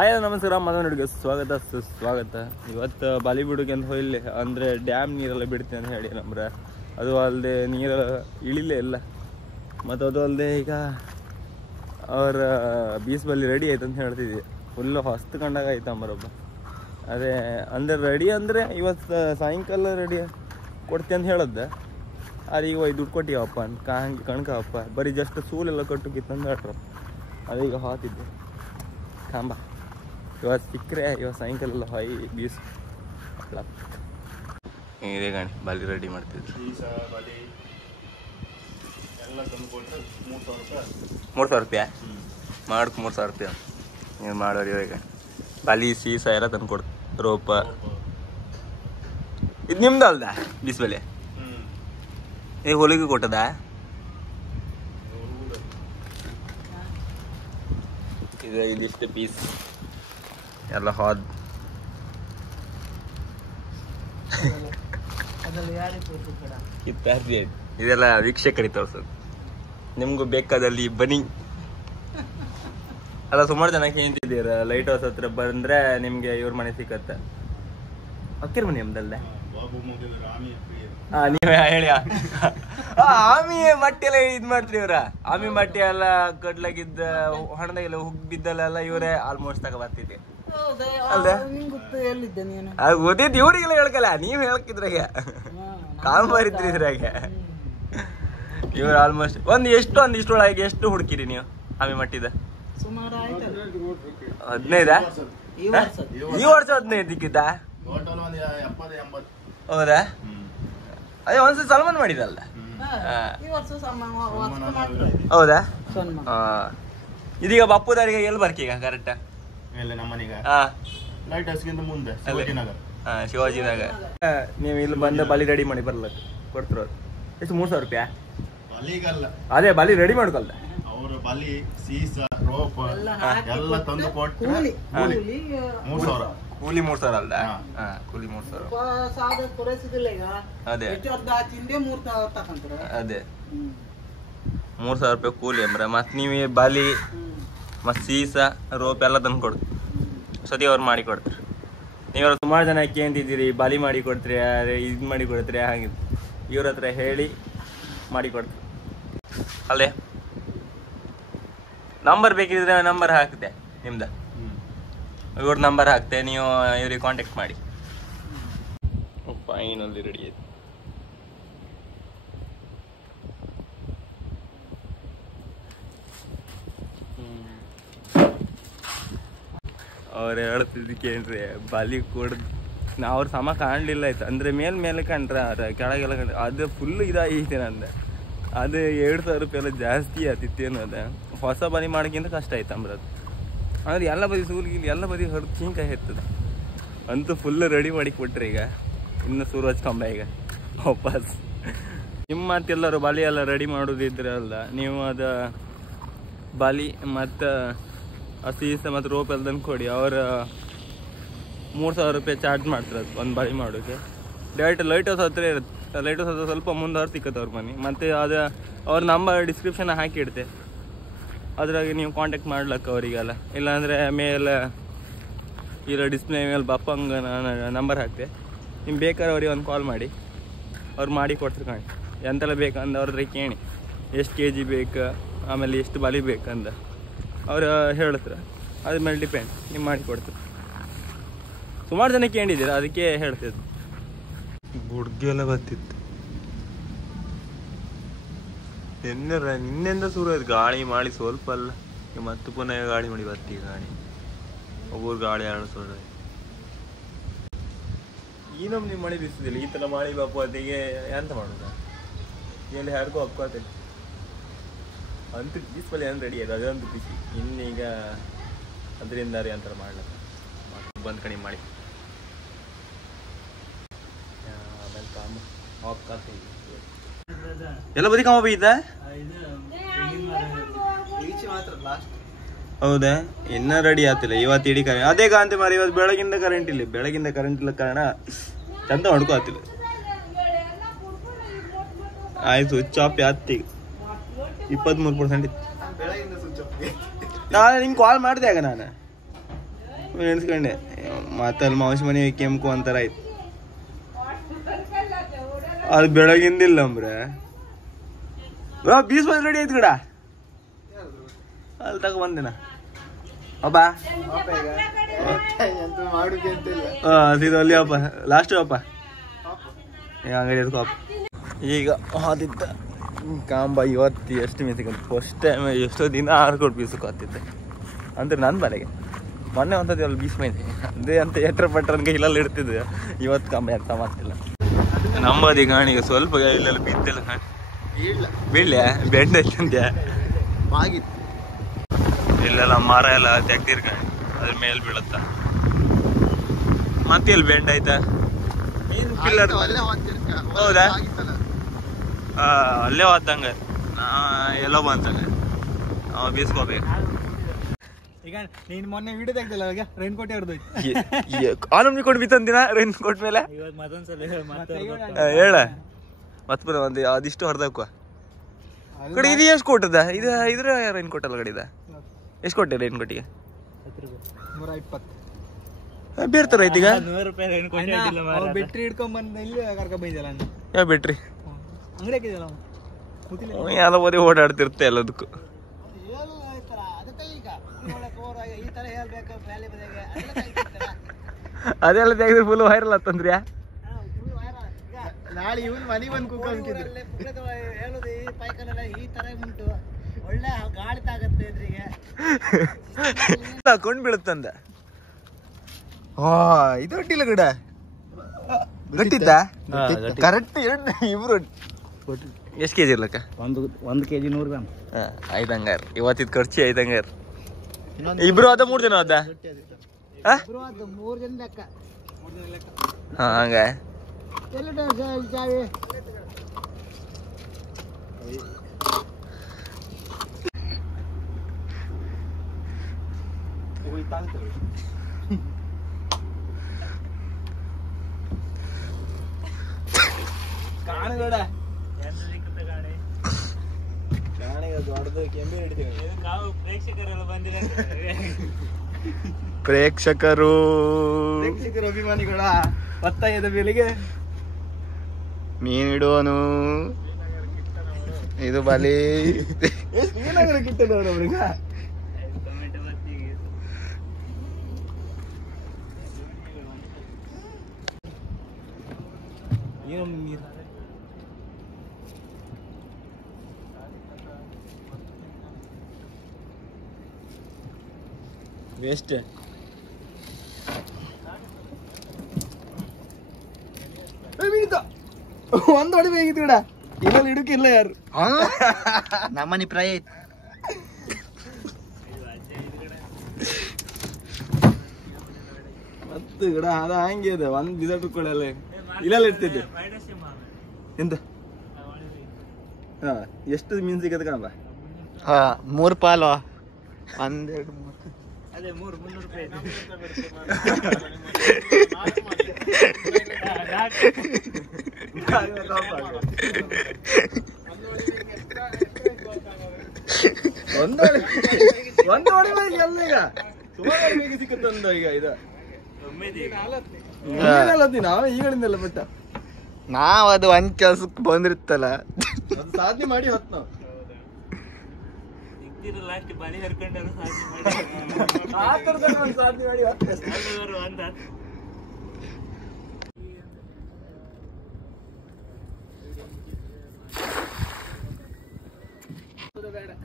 Hi ನಮಸ್ಕಾರ ಮದನಡಿಗೆ ಸುಸ್ವಾಗತ. ಇವತ್ತು ಬಾಲಿವುಡ್ಗೆ ಅಂತ ಹೋಗಿಲ್ಲ ಅಂದರೆ ಡ್ಯಾಮ್ ನೀರೆಲ್ಲ ಬಿಡ್ತೀನಿ ಅಂತ ಹೇಳಿ ನಮ್ರೆ. ಅದು ಅಲ್ಲದೆ ನೀರು ಇಳಿಲೇ ಇಲ್ಲ. ಮತ್ತು ಅದು ಅಲ್ಲದೆ ಈಗ ಅವ್ರ ಬೀಸ್ಬಲ್ಲಿ ರೆಡಿ ಆಯ್ತು ಅಂತ ಹೇಳ್ತಿದ್ವಿ. ಫುಲ್ಲು ಹೊಸ್ತು ಕಂಡಾಗ ಆಯ್ತು ಅಂಬರೊಬ್ಬ. ಅದೇ ಅಂದರೆ ರೆಡಿ ಅಂದರೆ ಇವತ್ತು ಸಾಯಂಕಾಲ ರೆಡಿ ಕೊಡ್ತೀನಿ ಅಂತ ಹೇಳದ್ದೆ. ಅದು ಈಗ ದುಡ್ಡು ಕೊಟ್ಟಿವಪ್ಪ ಅಂತ ಹಂಗೆ ಕಣ್ಕವಪ್ಪ. ಬರೀ ಜಸ್ಟ್ ಸೂಲೆಲ್ಲ ಕಟ್ಟುಕಿತ್ತಂದು ಹೇಳ್ರ. ಅದೀಗ ಹಾತಿದ್ದೆ ಕಾಂಬ. ಇವತ್ತು ಸಿಕ್ಕರೆ ಇವತ್ತು ಸಾಯಂಕಾಲ ಎಲ್ಲ ಹೊಯ್ ಬೀಸ್ ಇದೆ ಗಾಣಿ ಬಾಲಿ ರೆಡಿ ಮಾಡ್ತಿದ್ರು. 3,000 ರೂಪಾಯಿ ಮಾಡಕ್ಕೆ 3,000 ರೂಪಾಯಿ ನೀವು ಮಾಡೋರು. ಇವಾಗ ಬಾಲಿ ಸೀಸ ಎಲ್ಲ ತಂದು ಕೊಡ್ತು. ರೋಪ ಇದು ನಿಮ್ದು ಅಲ್ದ ಬೀಸ್ಬಲೆ ಈಗ ಹೊಲಿಗೆ ಕೊಟ್ಟದ. ಇದಿಷ್ಟು ಪೀಸ್ ಎಲ್ಲ ಹಾದ್ ಕಿತ್ತಾರ್ದಿ ಇದೆಲ್ಲ ವೀಕ್ಷಕರಿಗೆ ತೋರ್ಸೋದು. ನಿಮ್ಗೂ ಬೇಕಾದಲ್ಲಿ ಬನ್ನಿ. ಅಲ್ಲ ಸುಮಾರು ಜನಕ್ಕೆ ಏಂತಿದ್ದೀರ ಲೈಟ್ ಹೌಸ್ ಹತ್ರ ಬಂದ್ರೆ ನಿಮ್ಗೆ ಇವ್ರ ಮನೆ ಸಿಕ್ಕತ್ತೆ. ಅಕ್ಕಿರ ಮನೆ ನಮ್ದಲ್ಲ. ನೀವೇ ಹೇಳಿ. ಆಮಿ ಮಟ್ಟಿ ಎಲ್ಲ ಇದ್ ಮಾಡ್ತೀರಿ ಇವ್ರ. ಆಮಿ ಮಟ್ಟಿ ಎಲ್ಲ ಕಡ್ಲಾಗಿದ್ದ ಹಣದಾಗೆಲ್ಲ ಬಿದ್ದಲ್ಲ ಇವರೇ ಆಲ್ಮೋಸ್ಟ್ ತಗ ಬರ್ತಿದ್ದೆ. ಗೊತ್ತಿದ್ದು ಇವ್ರಿಗೆಲ್ಲ ಹೇಳ್ಕಲ್ಲ, ನೀವ್ ಹೇಳ್ಕಿದ್ರಾಗ ಕಾಂಬಾರಿದ್ರಿ ಇದ್ರಾಗ. ಇವ್ರು ಆಲ್ಮೋಸ್ಟ್ ಒಂದು ಇಷ್ಟೊಳಗೆ ಎಷ್ಟು ಹುಡುಕಿರಿ ನೀವು ಆಮಿ ಮಟ್ಟಿದ? 15 ಈ ವರ್ಷ 15 ದಿಕ್ಕಿದ್ದ. ಹೌದಾ? ಅದೇ ಒಂದ್ಸಲ ಸಲ್ಮಾನ್ ಮಾಡಿರಲ್ಲ. ಹೌದಾ? ಇದೀಗ ಬಪ್ಪುದಾರಿಗೆ ಎಲ್ಲಿ ಬರ್ಕೀಗ ಕರೆಕ್ಟ್? ಶಿವಾಜಿನಗರ್. ನೀವು ಇಲ್ಲಿ ಬಂದ ಬಾಲಿ ರೆಡಿ ಮಾಡಿ ಬರ್ಲಕ್ಕ ಕೊಡ್ತಿರೋ ಎಷ್ಟು? 3,000 ರೂಪಾಯಿ. ಅದೇ ಬಾಲಿ ರೆಡಿ ಮಾಡ್ಕೊಳ್ದ ಅವರು. ಬಾಲಿ ಸೀಸ ರೋಪ್ ಎಲ್ಲ ತಂದು ಕೊಟ್ಟು ಕೂಲಿ 3,000 ಅಲ್ದ? ಕೂಲಿ 3,000. ಅದೇ ಅದೇ 3,000 ರೂಪಾಯಿ ಕೂಲಿ ಅಂಬ್ರ. ಮತ್ ನೀವು ಬಾಲಿ ಮತ್ ಸೀಸ ರೋಪ್ ಎಲ್ಲ ತಂದು ಕೊಡ್ತು ಸತಿ ಅವ್ರು ಮಾಡಿ ಕೊಡ್ತಾರೆ. ನೀವೆಲ್ಲ ಸುಮಾರು ಜನ ಕೇಂತಿದ್ದೀರಿ ಬಾಲಿ ಮಾಡಿ ಕೊಡ್ತೀರಿ, ಇದು ಮಾಡಿ ಕೊಡ್ತೀರಿ. ಹಾಗೆ ಇವ್ರ ಹತ್ರ ಹೇಳಿ ಮಾಡಿ ಕೊಡ್ತೀರಿ ಅಲ್ಲೇ. ನಂಬರ್ ಬೇಕಿದ್ರೆ ನಂಬರ್ ಹಾಕ್ತೆ ನಿಮ್ದು. ಇವ್ರ ನಂಬರ್ ಹಾಕ್ತೆ, ನೀವು ಇವ್ರಿಗೆ ಕಾಂಟ್ಯಾಕ್ಟ್ ಮಾಡಿ. ಫೈನಲ್ಲಿ ರೆಡಿ ಆಯ್ತು. ಅವ್ರು ಹೇಳ್ತಿದ್ದಕ್ಕೆ ಏನ್ರಿ ಬಾಲಿ ಕೊಡ್ ಅವ್ರ ಸಮ ಕಾಣಲಿಲ್ಲ ಆಯ್ತು. ಅಂದರೆ ಮೇಲೆ ಕಂಡ್ರೆ ಕೆಳಗೆಲ್ಲ ಕಂಡ್ರೆ ಅದು ಫುಲ್ ಇದಾಗೈತೆ ನಂದು. ಅದು 2,000 ರೂಪಾಯಿ ಎಲ್ಲ ಜಾಸ್ತಿ ಆತಿತ್ತೇನು. ಅದ ಹೊಸ ಬಾಲಿ ಮಾಡೋಕ್ಕಿಂತ ಕಷ್ಟ ಆಯ್ತು ಅಂಬ್ರದು. ಅಂದ್ರೆ ಎಲ್ಲ ಬದಿ ಸೂಲ್ಗಿಲ್ಲಿ ಎಲ್ಲ ಬದಿ ಹೊರತು ಹಿಂಗೆ ಇರ್ತದೆ. ಅಂತೂ ಫುಲ್ ರೆಡಿ ಮಾಡಿ ಕೊಟ್ರಿ. ಈಗ ಇನ್ನು ಸೂರಜ್ ಕಂಬ ಈಗ ವಾಪಸ್. ನಿಮ್ಮ ಮಾತೆಲ್ಲರೂ ಬಾಲಿ ಎಲ್ಲ ರೆಡಿ ಮಾಡೋದಿದ್ರೆ ಅಲ್ಲ, ನೀವು ಅದು ಬಾಲಿ ಮತ್ತು ಸೀಸ ಮತ್ತು ರೋಪ್ ಎಲ್ಲ ತಂದು ಕೊಡಿ. ಅವ್ರು 3,000 ರೂಪಾಯಿ ಚಾರ್ಜ್ ಮಾಡ್ತಾರೆ ಒಂದು ಬಾಲಿ ಮಾಡೋಕ್ಕೆ. ಡೈರೆಕ್ಟ್ ಲೈಟ್ ಹೌಸ್ ಹತ್ರ ಇರುತ್ತೆ. ಲೈಟ್ ಹೌಸ್ ಹತ್ರ ಸ್ವಲ್ಪ ಮುಂದೆ ಅವ್ರು ಸಿಕ್ಕತ್ತೆ ಅವ್ರ ಮನೆ. ಮತ್ತು ಅದು ಅವ್ರ ನಂಬರ್ ಡಿಸ್ಕ್ರಿಪ್ಷನ್ ಹಾಕಿಡ್ತೆ. ಅದ್ರಾಗೆ ನೀವು ಕಾಂಟ್ಯಾಕ್ಟ್ ಮಾಡ್ಲಕ್ಕ ಅವರಿಗೆಲ್ಲ. ಇಲ್ಲಾಂದರೆ ಮೇಲೆ ಇರೋ ಡಿಸ್ಪ್ಲೇ ಮೇಲೆ ಬಪ್ಪಂಗೆ ನಾನು ನಂಬರ್ ಹಾಕ್ತೆ. ನಿಮ್ಗೆ ಬೇಕಾದ್ರೆ ಅವ್ರಿಗೆ ಒಂದು ಕಾಲ್ ಮಾಡಿ, ಅವ್ರು ಮಾಡಿ ಕೊಡ್ತಾರೆ. ಕಾಣಿ ಎಂತೆಲ್ಲ ಬೇಕಂದು ಅವ್ರ ಕೇಳಿ ಎಷ್ಟು kg ಬೇಕು, ಆಮೇಲೆ ಎಷ್ಟು ಬಾಲಿ ಬೇಕಂದ ಅವ್ರು ಹೇಳ್ತಾರೆ. ಅದ್ರ ಮೇಲೆ ಡಿಪೆಂಡ್ ನೀವು ಮಾಡಿ ಕೊಡ್ತಾರೆ. ಸುಮಾರು ಜನ ಕೇಳಿದ್ದೀರ ಅದಕ್ಕೆ ಹೇಳ್ತಿದ್ದು. ಗುಡ್ಗೆಲ್ಲ ಬರ್ತಿತ್ತು ನಿನ್ನೆಂದ ಶುರು ಆಯ್ತು ಗಾಳಿ ಮಾಡಿ. ಸ್ವಲ್ಪ ಅಲ್ಲ ಮತ್ತೆ ಪುನಃ ಗಾಳಿ ಮಾಡಿ ಬರ್ತಿ. ಗಾಳಿ ಒಬ್ಬರು ಗಾಳಿ ಆಡಿಸೋದು ಈ ನಮ್ಗೆ ಮಳೆ ಬಿಸಿದಿಲ್ಲ. ಈ ಥರ ಮಳೆ ಬಾಪು ಅದಕ್ಕೆ ಎಂತ ಮಾಡೋದ? ಎಲ್ಲಿ ಹರ್ಕೋ ಹಕ್ಕೋತೈತಿ ಅಂತೂ ಬೀಸ್ಬಲ್ಲಿ ಏನು ರೆಡಿ ಆಯ್ತು. ಅದೊಂದು ಖುಷಿ. ಇನ್ನೀಗ ಅದರಿಂದ ಅಂತರ ಮಾಡ್ಲಕ್ಕ ಬಂದ್ ಕಣಿ ಮಾಡಿ ಆಮೇಲೆ ಕಾಮ ಎಲ್ಲ ಬದಿ ಕಾಮ ಬೈದ. ಹೌದಾ? ಇನ್ನೂ ರೆಡಿ ಆಗ್ತಿಲ್ಲ. ಇವತ್ತು ಇಡೀ ಕರೆಂಟ್ ಅದೇ ಕಾಂತಿ ಮಾರಿ. ಇವತ್ತು ಬೆಳಗಿಂದ ಕರೆಂಟ್ ಇಲ್ಲ ಕಾರಣ ಚಂದ ಹೊಡ್ಕೊ ಆಗ್ತಿಲ್ಲ. ಆಯ್ತು ಸ್ವಿಚ್ ಆಫ್ ಆಯ್ತು. ಈಗ 23% ಇತ್ತು. ನಾನು ನಿಂಗೆ ಕಾಲ್ ಮಾಡಿದೆ ಆಗ. ನಾನು ಎಣಿಸ್ಕೊಂಡೆ ಮತ್ತೆ ಅಲ್ಲಿ ಮಾವಸಿ ಮನೆ ಕೆಂಪು ಅಂತಾರ ಆಯ್ತು. ಅದು ಬೆಳಗಿಂದಿಲ್ಲ ಅಂಬ್ರೆ ಬೀಸ್ ರೆಡಿ ಆಯ್ತು ಗಿಡ ಅಲ್ಲಿ ತಗೊ ಬಂದಿನ ಅಬ್ಬಾ ಇದು ಅಲ್ಲಿ ಅಪ್ಪ ಲಾಸ್ಟ್ ಅಪ್ಪ ಅಂಗಡಿ ಅದಕ್ಕೂ ಅಪ್ಪ. ಈಗ ಆದಿತ್ತ ಕಾಂಬ ಇವತ್ತು ಎಷ್ಟು ಮೀಸಿಗಂತ ಫಸ್ಟ್ ಟೈಮ್ ಎಷ್ಟೋ ದಿನ 6 ಕೋಟಿ ಬೀಸಕ್ಕೆ ಆತಿದ್ದೆ ಅಂದ್ರೆ ನನ್ನ ಬಲೆಗೆ. ಮೊನ್ನೆ ಒಂಥದ್ದು ಅಲ್ಲಿ ಬೀಸ್ ಮೈದೆ ಅದೇ ಅಂತ ಎಟ್ರ ಪಟ್ರನ್ಗೆ ಇಲ್ಲಲ್ಲಿ ಇಡ್ತಿದ್ದೆ. ಇವತ್ತು ಕಾಂಬ ಅರ್ಥ ಮಾಡ್ತಿಲ್ಲ ನಂಬದಿ ಗಾಣಿಗೆ ಸ್ವಲ್ಪ ಇಲ್ಲೆಲ್ಲ ಬಿದ್ದಿಲ್ಲ ಕಾಣಿ ಬೀಳ್ಯ ಬೆಂಡ್ ಐತಂದ್ಯಾ ಇಲ್ಲೆಲ್ಲ ಮರ ಎಲ್ಲ ತೆಗ್ದಿರ್ಕಾಣಿ ಅದ್ರ ಮೇಲೆ ಬೀಳುತ್ತ ಮತ್ತೆ ಇಲ್ಲಿ ಬೆಂಡ್ ಆಯ್ತಾ ಪಿಲ್ಲರ್ ಹೌದಾ ಅಲ್ಲೇ ಹೋದಂಗ ಎಲ್ಲೋ ಬಂತಂಗ ಅವ ಬೀಸ್ಕೋಬೇಕು. ಈಗ ನೀನ್ ಮೊನ್ನೆ ವಿಡಿಯೋ ತೆಗ್ದಲ್ಲ ಈಗ ರೈನ್ ಕೋಟ್ ಹೊಡೆದು ಆಲಮ್ನಿ ಕೊಟ್ಟು ಬಿತ್ತಂದಿನ ರೈನ್ ಕೋಟ್ ಮೇಲೆ ಹೇಳ ಮತ್ ಒಂದು ಅದಿಷ್ಟು ಹೊರದಕ್ಕ ಕಡೆ ಇದು ಎಷ್ಟು ಕೊಟ್ಟದ ಇದು ಇದ್ರ ರೈನ್ ಕೋಟ್ ಅಲ್ಲ ಕಡೆ ಎಷ್ಟು ಕೊಟ್ಟೆ ರೈನ್ ಕೋಟಿಗೆ 120 ಬೇರ್ತಾರ ಐತಿಗ ಬೆಟ್ರಿ ಹಿಡ್ಕೊಂಡ್ ಬಂದ ಇಲ್ಲಿ ಕರ್ಕ ಬೈದಲ್ಲ ಯಾವ ಬೆಟ್ರಿ ಅಂಗಡಿ ಹಾಕಿದಲ್ಲ ಎಲ್ಲ ಬರೀ ಓಡಾಡ್ತಿರ್ತೆ ಎಲ್ಲದಕ್ಕೂ. ಅದೆಲ್ಲ ತೆಗೆದ್ರೆ ಫುಲ್ ವೈರಲ್ ಆತಂದ್ರಿ ನಾಳೆ ಇವನ್ ಮನೆಗೆ ಬಂದು ಹೇಳುದು ಈ ಪೈಕನೆಲ್ಲ ಈ ತರ ಉಂಟು ಒಳ್ಳೆ ಗಾಳಿ ತಾಗತ್ತೆ ಇದ್ರಿಗೆ ಕೊಂಡ್ ಬೀಳುತ್ತಂದ. ಇದು ಒಟ್ಟಿಲ್ಲ ಗಿಡ ಗಟ್ಟಿದ್ದ ಕರೆಕ್ಟ್ ಇಬ್ರು ಎಷ್ಟು ಕೆಜಿ ಇರ್ಲಕ್ಕ? 1 kg 100 ಗ್ರಾಮ್. ಐದಂಗಾರ ಇವತ್ತಿದ್ ಖರ್ಚಿ ಐದಂಗಾರ. ಇಬ್ರು ಅದ 3 ಜನ ಅದ 3 ಜನ ಲೆಕ್ಕ. ಹಂಗ ಕಾಣಬೇಡ ಪ್ರೇಕ್ಷಕರು ಅಭಿಮಾನಿಗಳ ಒತ್ತಾಯದ ಬೆಲೆಗೆ ಮೀನಿಡುವನು ಇದು ಬಲಿ ಕಿಟ್ಟದವ್ರು ಅವ್ರಿಗೆ ವೇಸ್ಟ್ ಒಂದ್ ಹೊಡಿ ಬೇಕಿತ್ತು ಕೂಡ ಇದ್ರಲ್ಲಿ ಇಡಕ್ಕಿಲ್ಲ ಯಾರು ನಮ್ಮನಿ ಪ್ರಾಯ ಐತಿ. ಮತ್ತು ಗಿಡ ಅದ ಹಂಗೆ ಇದೆ ಒಂದ್ ಬಿದ ಕೊಡಲ್ಲ ಇಲ್ಲೆಲ್ಲ ಇರ್ತಿದ್ದೆ ಎಂತ ಎಷ್ಟು ಮೀನ್ ಸಿಗದ ಕಣಬ 3 ಪಾಲು 1 2 3 ಅದೇ 300 ರೂಪಾಯಿ ಒಂದು ಹೊಡಿ ಎಲ್ಲ ಈಗ ಸುಮಾರು ಬೇಗ ಸಿಕ್ಕತ್ತಂದ ಈಗ ಇದು ನಾವು ಈಗಳಿಂದೆಲ್ಲ ಬಿಟ್ಟ ನಾವ್ ಅದು ಒಂದ್ ಕೆಲ್ಸಕ್ಕೆ ಬಂದಿರ್ತಲ್ಲ ಅದು ಸಾಧನೆ ಮಾಡಿ ಹೊತ್ತು ನಾವು ಸಾಧನೆ ಮಾಡಿ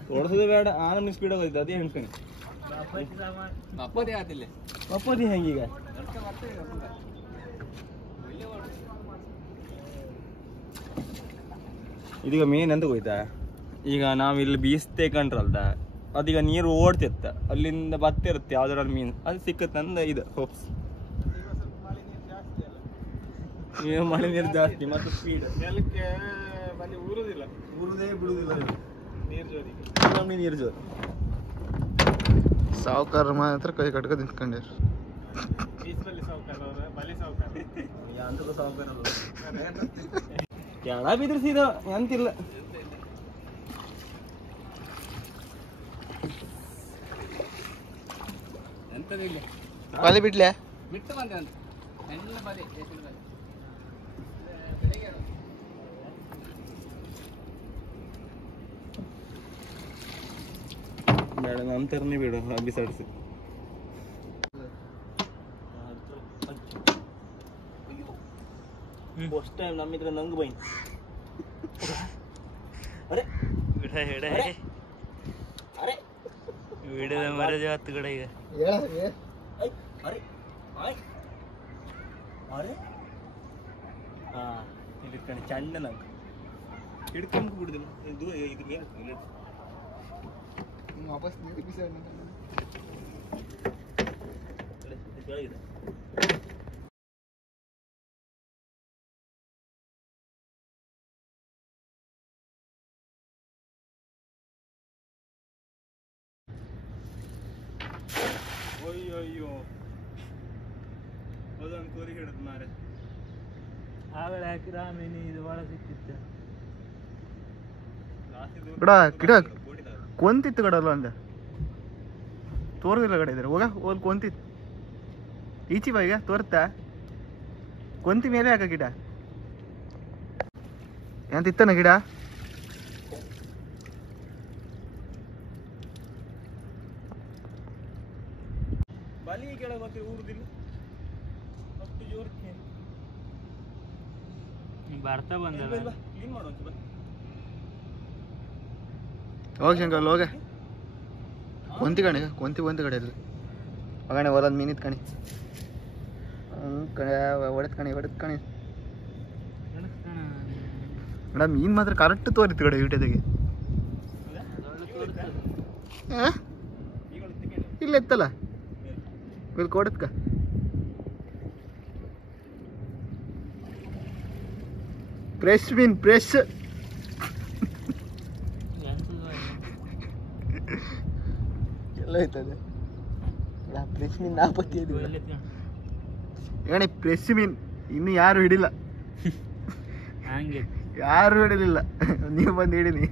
ಹೊಡ್ಸೋದು ಬೇಡ ಆನಂದ್ ಸ್ಪೀಡ್ ಹೋಗೈತೆ ಅದೇ ಹೆಣ್ಸ್ಕೊಂಡು ಅಪ್ಪದೇ ಆತಿಲ್ಲ ಅಪ್ಪದಿ ಹೆಂಗೀಗ ಇದೀಗ ಮೇನ್ ಎಂತ ಹೋಯ್ತಾ ಈಗ ನಾವ್ ಇಲ್ಲಿ ಬೀಸ್ತೇಕಂಡ್ರಲ್ದ ಅದೀಗ ನೀರು ಓಡ್ತಿರ್ತ ಅಲ್ಲಿಂದ ಬತ್ತಿರುತ್ತೆ ಯಾವ್ದಾರ ಮೀನ್ ಅದು ಸಿಕ್ಕತ್ತೆ ಅಂದ ಇದು ಹೋಪ್ಸ್ ಮಳೆ ನೀರು ಜಾಸ್ತಿ ಮತ್ತು ಸ್ಪೀಡ್ ಊರುದೇ ಬಿಡುದಿಲ್ಲ ನೀರು ಜೋರು ಸಾವುಕಾರ ಮಾತ್ರ ಕೈ ಕಟ್ಕ ನಿಂತ್ಕೊಂಡ್ಯಾರ ಕೆಳ ಬಿದ್ರಿಸಿದ ಎಂತಿಲ್ಲ ಎಂತದಿಲ್ಲ ಬಲೆ ಬಿಟ್ಲೆ ಬಿಟ್ಟು ಬಂದೆ ಅಂತ ಎಲ್ಲ ಬದಿ ಎಷ್ಟು ಬದಿ ಬೇಡ ನಂತರನೇ ಬಿಡು ಬಿಸಾಡಿಸಿ. ಫಸ್ಟ್ ಟೈಮ್ ನಮ್ಮಿದ್ರೆ ನಂಗೆ ಬೈ ಅರೆ ಅರೆ ಅರೆ ವಿಡಿಯೋದ ಮರಜ ಹತ್ತು ಕಡೆ ಈಗ ಅರೆ ಅರೆ ಹಾಂ ಹಿಡ್ಕೊಂಡು ಚಂಡ ನಂಗೆ ಹಿಡ್ಕೊಂಡು ಬಿಡುದಿಲ್ಲ ಇದು ಇದು ಮೇಲೆ ವಾಪಸ್ ನೀರು ಬಿಸಾಡಿ ಕೆಳಗಿದೆ. ಅಯ್ಯೋ ಅದೊಂದು ಕೋರಿ ಹಿಡಿದು ಮಾರೆ ಆವೇಳೆ ಹಾಕಿ ರಾಮೇನಿ ಇದು ಭಾಳ ಸಿಕ್ತಿತ್ತು ಗಿಡ ಗಿಡ ಕೊಂತಿತ್ತು ಕಡಲ್ಲ ಅಂದ ತೋರ್ದಿಲ್ಲ ಕಡೆ ಇದ್ರೆ ಹೋಗ ಹೋಲ್ ಕೊಂತಿತ್ತು ಈಚಿ ಬಾ ಈಗ ತೋರ್ತಾ ಕೊಂತಿ ಮೇಲೆ ಹಾಕ ಗಿಡ ಎಂತ ಇತ್ತನ ಗಿಡ ಬಲಿ ಕೆಳಗೆ ಮತ್ತೆ ಊರುದಿಲ್ಲ ಅಷ್ಟು ಜೋರ್ ಬರ್ತಾ ಬಂದ ಕ್ಲೀನ್ ಮಾಡುವ ಹೋಗಿ ಶಂಕರ್ ಹೋಗ ಕೊಂತಿ ಕಣೆ ಕೊಂತಿ ಕಡೆ ಇಲ್ಲ ಮಗಣೆ ಹೊಲದ ಮೀನಿತ್ ಕಣಿ ಹೊಡೆದ್ ಕಣಿ ಮೇಡಮ್ ಮೀನು ಮಾತ್ರ ಕರೆಕ್ಟ್ ತೋರಿತ್ತು ಕಡೆ ಯೂಟ್ಯೂಬ್ಗೆ ಇಲ್ಲ ಎತ್ತಲ್ಲ ಇಲ್ಲಿ ಕೊಡತ್ಕ ಫ್ರೆಶ್ ಮೀನ್ ಫ್ರೆಶ್ ಎಲ್ಲ ಐತದೆ ಫ್ರೆಶ್ ಮೀನ್ ನಾಪತ್ತಿ ಏಣಿ ಫ್ರೆಶ್ ಮೀನ್ ಇನ್ನು ಯಾರು ಹಿಡಿಲ್ಲ ಹಂಗೆ ಯಾರು ಹಿಡಿಲಿಲ್ಲ ನೀವು ಬಂದು ಹಿಡೀನಿ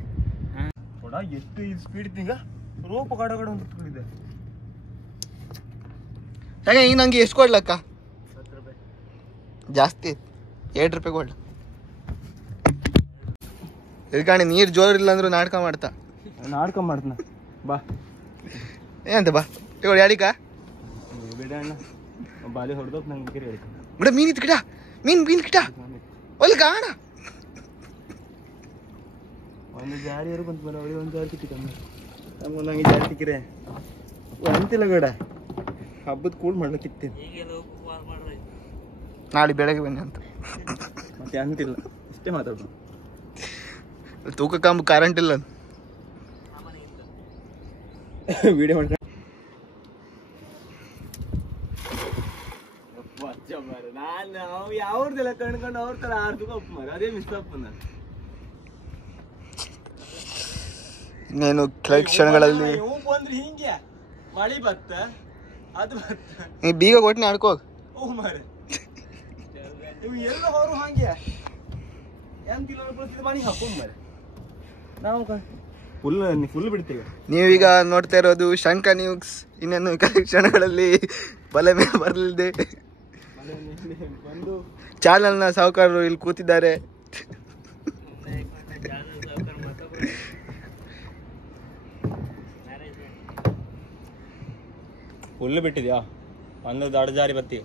ಕೊಡ ಎಷ್ಟು ಇದು ಸ್ಪೀಡ್ ಈಗ ರೋಪ ಕಡ ಅಂತ ಕುಡಿದೆ ಹೇಗೆ ಈಗ ನಂಗೆ ಎಷ್ಟು ಕೊಡ್ಲಕ್ಕ 10 ರೂಪಾಯಿ ಜಾಸ್ತಿ 2 ರೂಪಾಯಿ ಕೊಡ್ಲ ಇದಕ್ಕೆ ನೀರು ಜೋರ್ ಇಲ್ಲ ಅಂದ್ರೂ ನಾಟಕ ಮಾಡ್ತಾ ಮಾಡ್ತಾನ ಬಾ ಏನಂತ ಬಾ ತಗೊಳ್ಳಿ ಅಡಿಕ ಬಿಡ ಅಣ್ಣ ಬಾಲಿ ಹೊಡೆದೋಕ್ ನಂಗೆ ಗಿರಿ ಹೇಳಿ ಬಿಡ ಮೀನಿತ್ತು ಗಿಡ ಮೀನ್ ಗಿಡ ಒಲ್ ಕಾಣ ಒಂದು ಜಾರಿಯವರು ಬಂತು ಮನೆ ಒಳ್ಳೆ ಒಂದು ಜಾರಿ ಸಿಕ್ಕಿತ್ತಮ್ಮ ನಮ್ಗೆ ನಂಗೆ ಜಾರಿ ಸಿಕ್ಕಿರೆ ಅಂತಿಲ್ಲ ಗಡ ಹಬ್ಬದ ಕೂಲ್ ಮಾಡ್ಲಿಕ್ಕಿತ್ತೇನೆ ನಾಳೆ ಬೆಳಗ್ಗೆ ಬನ್ನಿ ಅಂತ ಮತ್ತೆ ಅಂತಿಲ್ಲ ಇಷ್ಟೇ ಮಾತಾಡೋದು ತೂಕ ಕಾಂಬ ಕರೆಂಟ್ ಇಲ್ಲ ವಿಡಿಯೋ ಮಾಡ್ಕೊಂಡು ನಾನು ಯಾವ್ದೆಲ್ಲ ಕಣ್ಕೊಂಡು ಅವ್ರ ತರ ಆರ್ದು ಅಪ್ಪ ಮಾರ ಅದೇ ಮಿಸ್ ಅಪ್ಪ ನಾನು ಇನ್ನೇನು ಕೆಲ ಕ್ಷಣಗಳಲ್ಲಿ ಬಂದ್ರೆ ಹಿಂಗೆ ಮಳಿ ಬತ್ತ ಅದು ಬತ್ತ ನೀ ಬೀಗ ಕೊಟ್ಟಿನ ಆಡ್ಕೋಗ ಓ ಮಾರ ನೀವು ಎಲ್ಲ ಹೊರು ಹಂಗೆ ಎಂತಿಲ್ಲ ಬರ್ತಿದ್ದು ಮನೆ ಹಾಕೊಂಡ್ ಮಾರ ನಾವು ಫುಲ್ ಬಿಡ್ತೇವೆ ನೀವೀಗ ನೋಡ್ತಾ ಇರೋದು ಶಂಕ ನ್ಯೂಸ್ ಇನ್ನೇನು ಕೆಲ ಕ್ಷಣಗಳಲ್ಲಿ ಬಲೆ ಮೇಲೆ ಬರಲಿದೆ ಬಂದು ಚಾನಲ್ನ ಸಾಹುಕಾರರು ಇಲ್ಲಿ ಕೂತಿದ್ದಾರೆ ಫುಲ್ ಬಿಟ್ಟಿದ್ಯಾ ಒಂದು ದೊಡ್ಡ ಜಾರಿ ಬತ್ತಿ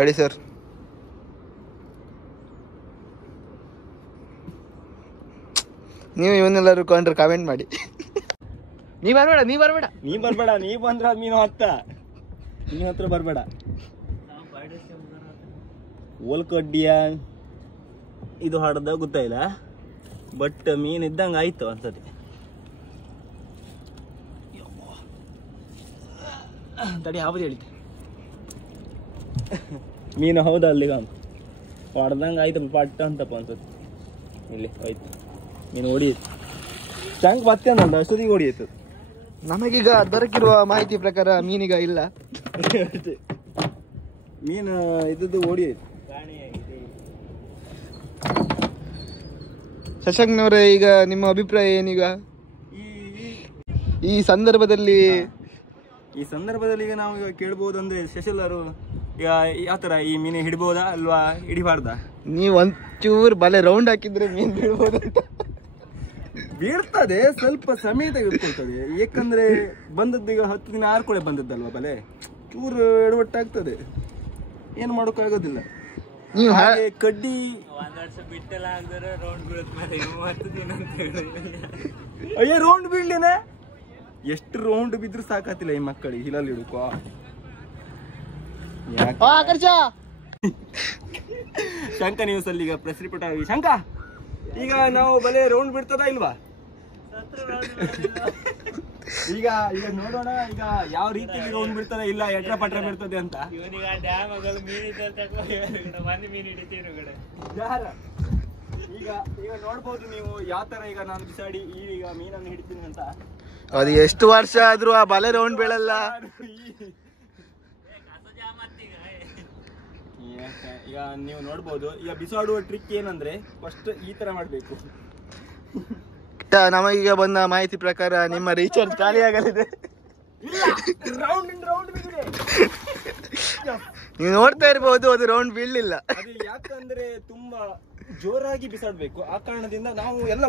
ರೆಡಿ ಸರ್ ನೀವು ಇವನ್ನೆಲ್ಲರೂ ಕೊಂಡ್ರೆ ಕಾಮೆಂಟ್ ಮಾಡಿ ನೀ ಬರ್ಬೇಡ ನೀ ಬರ್ಬೇಡ ನೀ ಬಂದ್ರ ಮೀನು ಹತ್ರ ಬರ್ಬೇಡ ಓಲ್ಕಡ್ಡಿಯ ಇದು ಹಾಡ್ದ ಗೊತ್ತಾಯಿಲ್ಲ ಬಟ್ ಮೀನ್ ಇದ್ದಂಗೆ ಆಯ್ತು ಒಂದ್ಸತಿ ತಡಿ ಯಾವ್ದು ಹೇಳಿದ್ದೆ ಮೀನು ಹೌದಾ ಅಲ್ಲಿಗ ಹೊಡ್ದಂಗೆ ಆಯ್ತು ಪಟ್ಟ ಅಂತಪ್ಪ ಅನ್ಸತಿ ಇಲ್ಲಿ ಆಯ್ತು ಮೀನು ಹೊಡಿಯಿತು ಚಂಕ್ ಮತ್ತೆ ಅಂದ ಅಷ್ಟೊತ್ತಿಗೆ ಹೊಡಿಯಿತು ನಮಗೀಗ ದೊರಕಿರುವ ಮಾಹಿತಿ ಪ್ರಕಾರ ಮೀನೀಗ ಇಲ್ಲ ಮೀನು ಇದ್ದದ್ದು ಹೊಡಿಯಿತು ಶಶಾಂಕ್ನವ್ರೆ ಈಗ ನಿಮ್ಮ ಅಭಿಪ್ರಾಯ ಏನೀಗ ಈ ಸಂದರ್ಭದಲ್ಲಿ ಈಗ ನಾವು ಈಗ ಕೇಳ್ಬೋದು ಅಂದ್ರೆ ಶಶಿಲರು ಈಗ ಯಾವ ತರ ಈ ಮೀನು ಹಿಡಿಬೋದಾ ಅಲ್ವಾ ಹಿಡಿಬಾರ್ದಾ? ನೀವು ಒಂಚೂರು ಬಲೆ ರೌಂಡ್ ಹಾಕಿದ್ರೆ ಮೀನ್ ಬೀಳ್ಬೋದು ಅಂತ. ಬೀಳ್ತದೆ, ಸ್ವಲ್ಪ ಸಮಯ ತೆಗೆದುಕೊಳ್ತದೆ. ಯಾಕಂದ್ರೆ ಬಂದದ್ದು ಈಗ 10 ದಿನ ಆರ್ಕೊಳೆ ಬಂದದ್ದಲ್ವಾ ಬಲೆ, ಚೂರು ಎಡವಟ್ಟಾಗ್ತದೆ, ಏನು ಮಾಡೋಕ್ಕಾಗೋದಿಲ್ಲ. ನೀವು ಕಡ್ಡಿ ಒಂದ್ ವರ್ಷ ಬಿಟ್ಟೆಲ್ಲ ಹಾಕಿದ್ರೆ ರೌಂಡ್ ಬೀಳುತ್ತೆ 30 ದಿನ ಅಂತ ಅಯ್ಯ ರೌಂಡ್ ಬೀಳ್ಲೇನೆ, ಎಷ್ಟು ರೌಂಡ್ ಬಿದ್ರು ಸಾಕಾತಿಲ್ಲ ಈ ಮಕ್ಕಳಿಗೆ ಹಿಲಲ್ಲಿ ಹಿಡುಕೋ. ಶಂಕ ನ್ಯೂಸ್ ಅಲ್ಲಿ ಈಗ ಪ್ರೆಸ್ ರಿಪೋರ್ಟ್ ಆಗಿ ಶಂಕ ಈಗ ನಾವು ಬಲೆ ರೌಂಡ್ ಬಿಡ್ತದ ಇಲ್ವಾ? ಈಗ ನೋಡೋಣ ಈಗ ಯಾವ ರೀತಿಯಲ್ಲಿ ರೌಂಡ್ ಬಿಡ್ತದ ಇಲ್ಲ ಎಟ್ರ ಪಟ್ರ ಬಿಡ್ತದೆ ಅಂತ. ಇವನಿಗೆ ಡ್ಯಾಮ್ ಆಗಲು ಮೀನು ಮೀನು ಹಿಡಿತೀವಿ ಈಗ ನೋಡ್ಬೋದು ನೀವು ಯಾವ ತರ ಈಗ ನಾನು ಬಿಸಾಡಿ ಈಗ ಮೀನನ್ನು ಹಿಡಿತೀನಿ ಅಂತ. ಅದು ಎಷ್ಟು ವರ್ಷ ಆದ್ರೂ ಆ ಬಲೆ ರೌಂಡ್ ಬೀಳಲ್ಲ. ಈಗ ನೀವು ನೋಡ್ಬೋದು, ಈಗ ಬಿಸಾಡುವ ಟ್ರಿಕ್ ಏನಂದ್ರೆ ಫಸ್ಟ್ ಈ ತರ ಮಾಡ್ಬೇಕು. ನಮಗೀಗ ಬಂದ ಮಾಹಿತಿ ಪ್ರಕಾರ ನಿಮ್ಮ ರೀಚಾರ್ಜ್ ಖಾಲಿ ಆಗಲಿದೆ. ನೀವು ನೋಡ್ತಾ ಇರ್ಬೋದು, ಅದು ರೌಂಡ್ ಬೀಳಲಿಲ್ಲ. ಅದು ಯಾಕಂದ್ರೆ ತುಂಬಾ ಜೋರಾಗಿ ಬಿಸಾಡ್ಬೇಕು. ಆ ಕಾರಣದಿಂದ ನಾವು ಎಲ್ಲ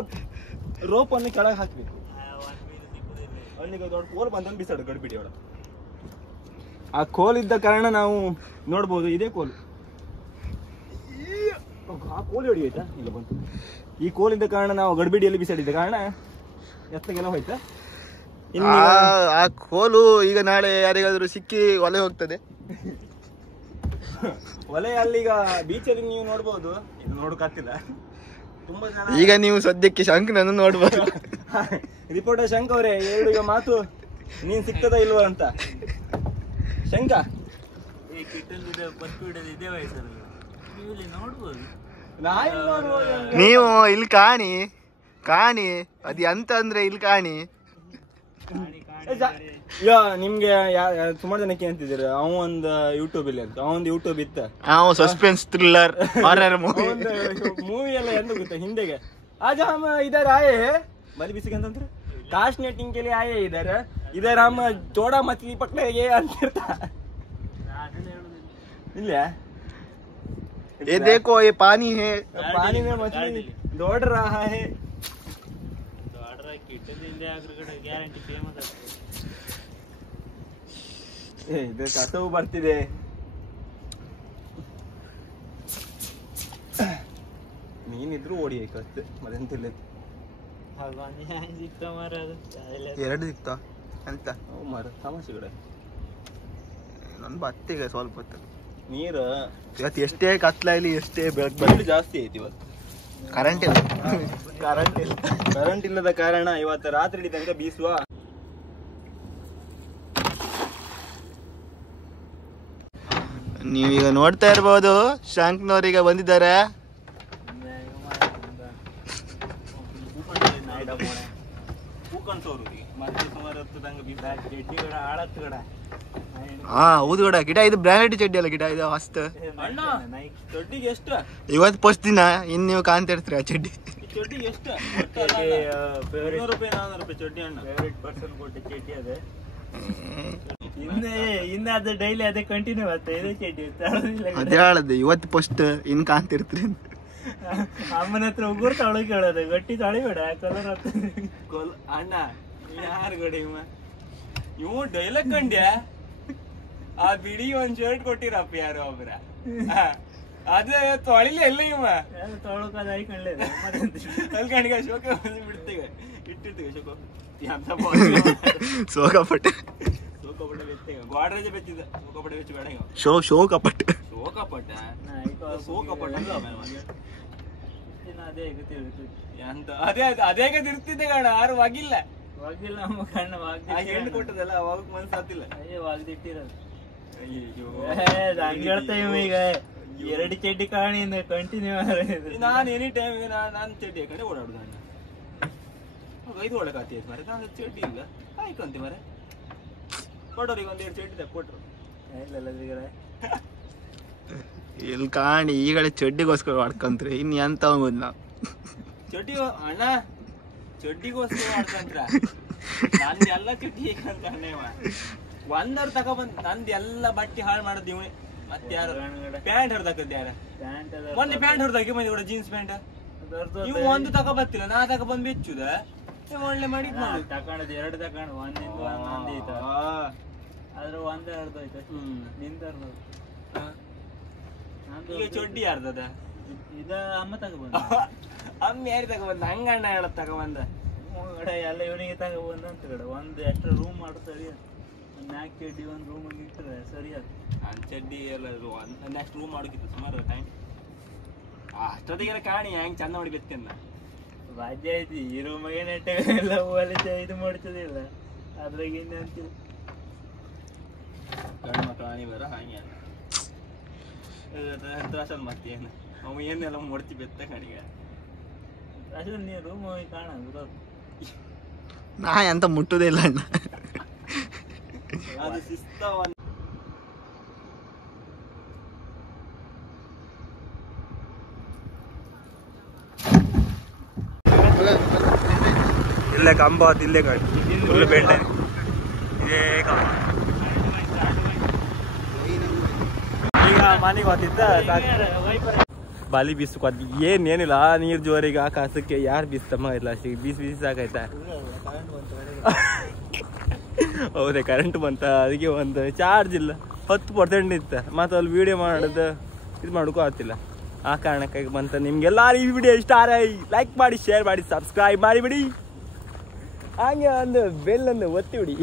ರೋಪ್ ಅನ್ನು ಕೆಳಗೆ ಹಾಕ್ಬೇಕು. ಅವನಿಗೆ ದೊಡ್ಡ ಕೋಲ್ ಬಂದಂಗೆ ಬಿಸಾಡು ಗಡ್ಬಿಡಿ ಅವಳ. ಆ ಕೋಲ್ ಇದ್ದ ಕಾರಣ ನಾವು ನೋಡ್ಬೋದು, ಇದೇ ಕೋಲ್. ಆ ಕೋಲ್ ಹೊಡಿಯೋಯ್ತಾ? ಇಲ್ಲ ಬಂತು. ಈ ಕೋಲಿದ್ದ ಕಾರಣ ನಾವು ಗಡ್ಬಿಡಿಯಲ್ಲಿ ಬಿಸಾಡಿದ್ದ ಕಾರಣ ಎತ್ತಗೆಲ್ಲ ಹೋಯ್ತಾ. ಆ ಕೋಲು ಈಗ ನಾಳೆ ಯಾರಿಗಾದ್ರೂ ಸಿಕ್ಕಿ ಒಲೆ ಹೋಗ್ತದೆ. ಒಲೆ ಅಲ್ಲಿಗ ಬೀಚಲ್ಲಿ ನೀವು ನೋಡ್ಬೋದು, ಇದು ನೋಡಕ್ಕಾಗ್ತಿಲ್ಲ ತುಂಬಾ ಜನ. ಈಗ ನೀವು ಸದ್ಯಕ್ಕೆ ಶಂಕನನ್ನು ನೋಡ್ಬೋದು. ರಿಪೋರ್ಟರ್ ಶಂಕ ಅವರೇ, ಎರಡು ಈಗ ಮಾತು, ನೀನ್ ಸಿಗ್ತದ ಇಲ್ವಾ ಅಂತ. ಶಂಕ ಇದೇ ವಯಸ್ಸಲ್ಲಿ ನೀವು ಇಲ್ಲಿ ನೋಡ್ಬೋದು. ನೀವು ಇಲ್ಲಿ ಕಾಣಿ ಅದು ಎಂತ ಅಂದ್ರೆ ಇಲ್ಲಿ ಕಾಣಿ. ನಿಮ್ಗೆ ಸುಮಾರು ಜನಕ್ಕೆ ಅಂತಿದ್ದೀರ ಅವ ಒಂದು ಯೂಟ್ಯೂಬ್ ಇಲ್ಲ ಅಂತ. ಅವೊಂದು ಯೂಟ್ಯೂಬ್ ಇತ್ತ, ಸಸ್ಪೆನ್ಸ್ ಥ್ರಿಲ್ಲರ್ ಹಾರರ್ ಮೂವಿ ಎಲ್ಲ ಎಂತ ಗೊತ್ತಾ ಹಿಂದೆಗೆ आज हम इधर आए हैं मछली बिस्की ಅಂತಂದ್ರೆ कास्ट नेटिंग के लिए आए इधर हम जोड़ा मछली पकड़ेंगे ಅಂತಿರ್ತಾ. ಇಲ್ಲ ये देखो ये पानी है, पानी में मछली दौड़ रहा है. दौड़ रहा है किटन इंडिया ಅಗ್ರಗಡೆ ಗ್ಯಾರಂಟಿ ಫೇಮಸ್ ಆಗ್ತದೆ. ಇದು ಕಸವು ಬರ್ತಿದೆ. ಮೀನಿದ್ರು ಓಡಿ ಕತ್ತೆ ಮರೆಂತಿಲ್ಲ. ಎರಡು ಸಿಕ್ತಾ ಅಂತ ಮರ ಸಮಸ್ಯೆಗಡೆ ನನ್ ಬತ್ತಿಗೆ ಸ್ವಲ್ಪ ಹೊತ್ತು ನೀರು. ಇವತ್ತು ಎಷ್ಟೇ ಕತ್ಲಾಗ್ಲಿ ಎಷ್ಟೇ ಬೆಳಕು ಜಾಸ್ತಿ ಐತಿ ಇವತ್ತು. ಕರೆಂಟ್ ಇಲ್ಲ. ಕರೆಂಟ್ ಇಲ್ಲದ ಕಾರಣ ಇವತ್ತು ರಾತ್ರಿ ತನಕ ಬೀಸುವ. ನೀವೀಗ ನೋಡ್ತಾ ಇರ್ಬೋದು, ಶಾಂಕ್ನವ್ರೀಗ ಬಂದಿದ್ದಾರೆ. ಹಾ ಹೌದು ಗಡ, ಗಿಡ ಇದು ಬ್ರ್ಯಾಂಡೆಡ್ ಚಡ್ಡಿ ಅಲ್ಲ ಗಿಡ ಇದು ಮಸ್ತ್. ಚಡ್ಡಿಗೆ ಎಷ್ಟು ಇವತ್ತು ಫಸ್ಟ್ ದಿನ, ಇನ್ ನೀವು ಕಾಣ್ತಾ ಇರ್ತೀರಿ ಆ ಚಡ್ಡಿ. ಚಡ್ಡಿಗೆ ಎಷ್ಟು? 300 ರೂಪಾಯಿ 400 ರೂಪಾಯಿ ಚಡ್ಡಿ ಅಣ್ಣ. ಫೇವರೇಟ್ ಪರ್ಸನ್ ಕೊಟ್ಟ ಚಡ್ಡಿ ಅದೇ. ಇನ್ನ ಅದು ಡೈಲಿ ಅದೇ ಕಂಟಿನ್ಯೂ ಆಗ್ತದೆ. ಇದೇ ಚಡ್ಡಿ ಅದೇ ಹೇಳದೆ ಇವತ್ತು ಫಸ್ಟ್ ಇನ್ ಕಾಣ್ತಿರ್ತೀರಿ. ಅಮ್ಮನ ಹತ್ರ ಉಗುರು ತೊಳಗೆ ಹೇಳೋದು, ಗಟ್ಟಿ ತೊಳಿಬೇಡ ಕಲರ್ ಅಣ್ಣ ಯಾರು ಗಡಿ ಇವ್ ಡೈಲಾಗ್ ಕಂಡ್ಯ. ಆ ಬಿಡಿ ಒಂದ್ ಶರ್ಟ್ ಕೊಟ್ಟಿರಪ್ಪ ಯಾರು ಒಬ್ರ, ಅದೇ ತೊಳಿಲಿ ಎಲ್ಲ ಇವ ತೊಳಕದ ಐಕಂಡ್ಲೆ ಅಲ್ಲಿ ಕಣಿಗ ಶೋಕ ಬಿಡ್ತೇವೆ ಇಟ್ಟಿರ್ತೀವಿ. ಸೋಕಪಟ್ಟೆ ಸೋಕಪಟ್ಟೆ ಬೆತ್ತೇವೆ, ಗೋಡ್ರೇಜ ಬೆತ್ತಿದ ಸೋಕಪಟ್ಟೆ ಬೆಚ್ಚ ಬೇಡ. ಶೋಕಪಟ್ಟೆ ಸೋಕಪಟ್ಟ ಸೋಕಪಟ್ಟ ಅದೇ ಅಂತ ಅದೇ ಅದೇಗ ತಿರ್ತಿದ್ದೆ ಕಾಣ. ಯಾರು ವಾಗಿಲ್ಲ ವಾಗ್ದಿಲ್ಲ ನಮ್ಮ ಕಣ್ಣ ಹೆಣ್ಣು ಕೊಟ್ಟದಲ್ಲ ಅವಾಗ ಮನ್ಸಾತಿಲ್ಲ. ಅಯ್ಯೋ ವಾಗ್ದಿಟ್ಟಿರೋದು. ಅಯ್ಯೋ ಹಂಗ ಹೇಳ್ತೇವೆ. ಈಗ 2 ಚಡ್ಡಿ ಕಾಣಿಯಿಂದ ಕಂಟಿನ್ಯೂ. ನಾನು ಎನಿ ಟೈಮ್ ನಾನು ಚಡ್ಡಿ ಕಡೆ ಓಡಾಡುದು ಅಣ್ಣ. 5 ಒಳಗಾತಿ ಮರೆ ನಾನು ಚಡ್ಡಿ ಇಲ್ಲ ಆಯ್ಕಂತೆ ಮರೆ. ಕೊಡೋರಿಗೆ 1-2 ಚಡ್ಡಿ ಕೊಟ್ರು ಇಲ್ಲ. ಇಲ್ಲಿ ಕಾಣಿ ಈಗಲೇ ಚಡ್ಡಿಗೋಸ್ಕರ ಮಾಡ್ಕೊಂತ್ರಿ, ಇನ್ ಎಂತ ನಾವು ಚಡ್ಡಿ ಅಣ್ಣ ಚಡ್ಡಿಗೋಸ್ಕರ ಮಾಡ್ಕೊಂತ್ರ. ನಂದೆಲ್ಲ ಚುಟ್ಟಿ ಅಂತಾನೆ ಒಂದವ್ರು ತಗೊಬಂದ್ ನಂದು ಎಲ್ಲ ಬಟ್ಟೆ ಹಾಳು ಮಾಡೋದು ಇವನೇ. ಮತ್ತೆ ಯಾರು ಪ್ಯಾಂಟ್ ಹೊರದಕ್ಕದ್ದು ಯಾರ ಮೊನ್ನೆ ಪ್ಯಾಂಟ್ ಹೊರದಾಕಿ ಬಂದಿ ಕೂಡ ಜೀನ್ಸ್ ಪ್ಯಾಂಟ್ ಇವು ಒಂದು ತಗೊಬತ್ತಿಲ್ಲ ನಾ ತಗೊಬಂದ್ ಬೆಚ್ಚುದ ಒಳ್ಳೆ ಮಾಡಿ ತಕೊಂಡದ್ 2 ತಕೊಂಡ್ ಒಂದಿಂದ ಒಂದೊಂದು ಆದ್ರೆ ಒಂದೇ ಹರ್ದೋಯ್ತು ನಿಂದ ಈಗ ಚೊಡ್ಡಿ ಯಾರ್ದದ ಇದ ಅಮ್ಮ ತಗೊಬಂದ ಅಮ್ಮ ಯಾರು ತಗೊಬಂದ ಹಂಗಣ್ಣ ಹೇಳದ್ ತಗೊಬಂದ ಎಲ್ಲ ಇವನಿಗೆ ತಗೊಬಂದ ಅಂತ ಕಡೆ ಒಂದು ಎಕ್ಸ್ಟ್ರಾ ರೂಮ್ ಮಾಡು ಸರಿ ಮ್ಯಾಕ್ ಚಡ್ಡಿ ಒಂದು ರೂಮ್ ಇಟ್ಟರೆ ಸರಿ ಅದು ಚಡ್ಡಿ ಎಲ್ಲ ನೆಕ್ಸ್ಟ್ ರೂಮ್ ಮಾಡೋಕಿತ್ತು ಸುಮಾರು ಟೈಮ್ ಅಷ್ಟೊತ್ತಿಗೆಲ್ಲ ಕಾಣಿ ಹೆಂಗ್ ಚಂದ ಮಾಡಿ ಬೆತ್ತನ್ನ ರಾಜ್ಯ ಐತಿ ಈ ರೂಮಗೆ ನೆಟ್ಟ ಎಲ್ಲ ಹೊಲಿತ ಇದು ಮಾಡ್ತದಿಲ್ಲ ಅದ್ರಾಗ ಇನ್ನೇ ಅಂತೀವಿ ಗಂಡು ಪ್ರಾಣಿ ಬರ ಹಾಗೆ ತ್ರಾಸಲ್ ಮತ್ತೇನು ಅವ ಏನೆಲ್ಲ ಮೂಡ್ತಿ ಬೆತ್ತ ಕಣಿಗೆ ಅಷ್ಟೊಂದು ನೀನು ರೂಮ್ ಹೋಗಿ ಕಾಣ ನಾ ಎಂತ ಮುಟ್ಟುದೇ ಇಲ್ಲ ಅಣ್ಣ. ಅದು ಶಿಸ್ತ ಇಲ್ಲೇ ಕಂಬ ಇಲ್ಲೇ ಕಾಣಿ ಫುಲ್ ಬೆಂಡೆ ಇದೇ ಕಂಬ. ಈಗ ಮನೆಗೆ ಹೋಗ್ತಿದ್ದ ಬಾಲಿ ಬೀಸಕ್ ಹೋದ್ ಏನೇನಿಲ್ಲ ನೀರ್ ಜೋರಿಗೆ ಆ ಕಾಸಕ್ಕೆ ಯಾರು ಬೀಸ್ತಮ್ಮ ಇಲ್ಲ ಅಷ್ಟಿಗೆ ಬೀಸಿ ಸಾಕಾಯ್ತಾ. ಹೌದೇ ಕರೆಂಟ್ ಬಂತ ಅದಕ್ಕೆ ಒಂದು ಚಾರ್ಜ್ ಇಲ್ಲ 10% ಇತ್ತ ಮತ್ತೆ ಅಲ್ಲಿ ವಿಡಿಯೋ ಮಾಡೋದು ಇದು ಮಾಡೋಕ್ಕೂ ಆಗ್ತಿಲ್ಲ. ಆ ಕಾರಣಕ್ಕಾಗಿ ಬಂತ. ನಿಮ್ಗೆಲ್ಲಾರು ಈ ವಿಡಿಯೋ ಇಷ್ಟ ಆರ ಲೈಕ್ ಮಾಡಿ ಶೇರ್ ಮಾಡಿ ಸಬ್ಸ್ಕ್ರೈಬ್ ಮಾಡಿಬಿಡಿ. ಹಾಗೆ ಒಂದು ಬೆಲ್ಲನ್ನು ಒತ್ತಿ ಬಿಡಿ.